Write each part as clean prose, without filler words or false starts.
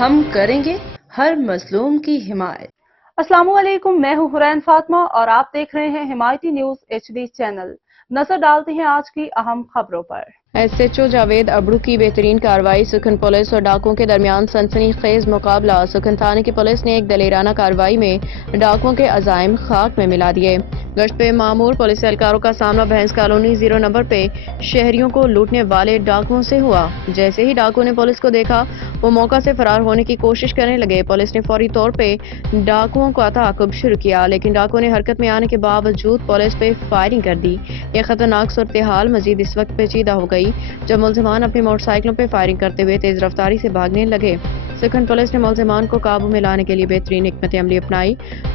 ہم کریں گے ہر مظلوم کی حمایت۔ السلام علیکم، میں ہوں حرین فاطمہ اور آپ دیکھ رہے ہیں حمایتی نیوز HD چینل۔ نظر ڈالتے ہیں آج کی اہم خبروں پر۔ SHO جاوید ابڑو کی بہترین کارروائی، سکھن پولیس اور ڈاکوؤں کے درمیان سنسنی خیز مقابلہ۔ سکھن تھانے کی پولیس نے ایک دلیرانہ کارروائی میں ڈاکوؤں کے عزائم خاک میں ملا دیے۔ گشت پہ مامور پولیس اہلکاروں کا سامنا بھینس کالونی 0 نمبر پہ شہریوں کو لوٹنے والے ڈاکوؤں سے ہوا۔ جیسے ہی ڈاکوؤں نے پولیس کو دیکھا، وہ موقع سے فرار ہونے کی کوشش کرنے لگے۔ پولیس نے فوری طور پہ ڈاکوؤں کا تعاقب شروع کیا، لیکن ڈاکوؤں نے حرکت میں آنے کے باوجود پولیس پہ فائرنگ کر دی۔ یہ خطرناک صورتحال مزید اس وقت پیچیدہ ہو گئی جب ملزمان اپنی موٹر سائیکلوں پہ فائرنگ کرتے ہوئے تیز رفتاری سے بھاگنے لگے۔ سکھن پولیس نے ملزمان کو قابو میں لانے کے لیے بہترین حکمت عملی اپنائی،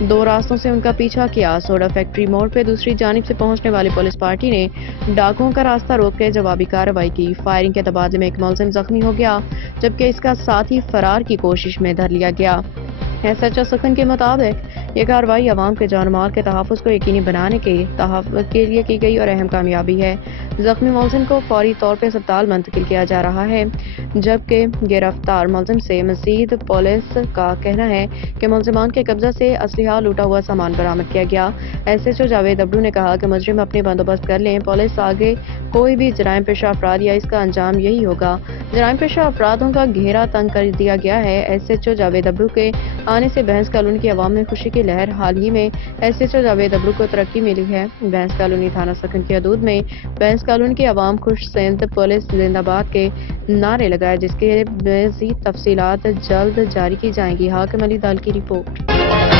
2 راستوں سے ان کا پیچھا کیا۔ سوڈا فیکٹری موڑ پہ دوسری جانب سے پہنچنے والی پولیس پارٹی نے ڈاکوؤں کا راستہ روک کے جوابی کارروائی کی۔ فائرنگ کے تبادلے میں ایک ملزم زخمی ہو گیا، جبکہ اس کا ساتھی فرار کی کوشش میں دھر لیا گیا۔ SHO سکھن کے مطابق یہ کارروائی عوام کے جان و مال کے تحفظ کو یقینی بنانے کے لیے کی گئی اور اہم کامیابی ہے۔ زخمی ملزم کو فوری طور پہ اسپتال منتقل کیا جا رہا ہے، جبکہ گرفتار ملزم سے مزید پولیس کا کہنا ہے کہ ملزمان کے قبضہ سے اسلحہ، لوٹا ہوا سامان برآمد کیا گیا۔ SHO جاوید ابڑو نے کہا کہ مجرم اپنے بندوبست کر لیں، پولیس آگے کوئی بھی جرائم پیشہ افراد یا اس کا انجام یہی ہوگا۔ جرائم پیشہ افرادوں کا گھیرا تنگ کر دیا گیا ہے۔ SHO جاوید ابڑو کے آنے سے بھینس کالونی کی عوام میں خوشی کی لہر۔ حال ہی میں SHO جاوید ابڑو کو ترقی ملی ہے۔ بھینس کالونی تھانہ سکھن کی حدود میں بھینس کالونی کی عوام خوش سند پولیس زندہ باد کے نعرے لگائے، جس کے مزید تفصیلات جلد جاری کی جائیں گی۔ حاکم علی دال کی رپورٹ۔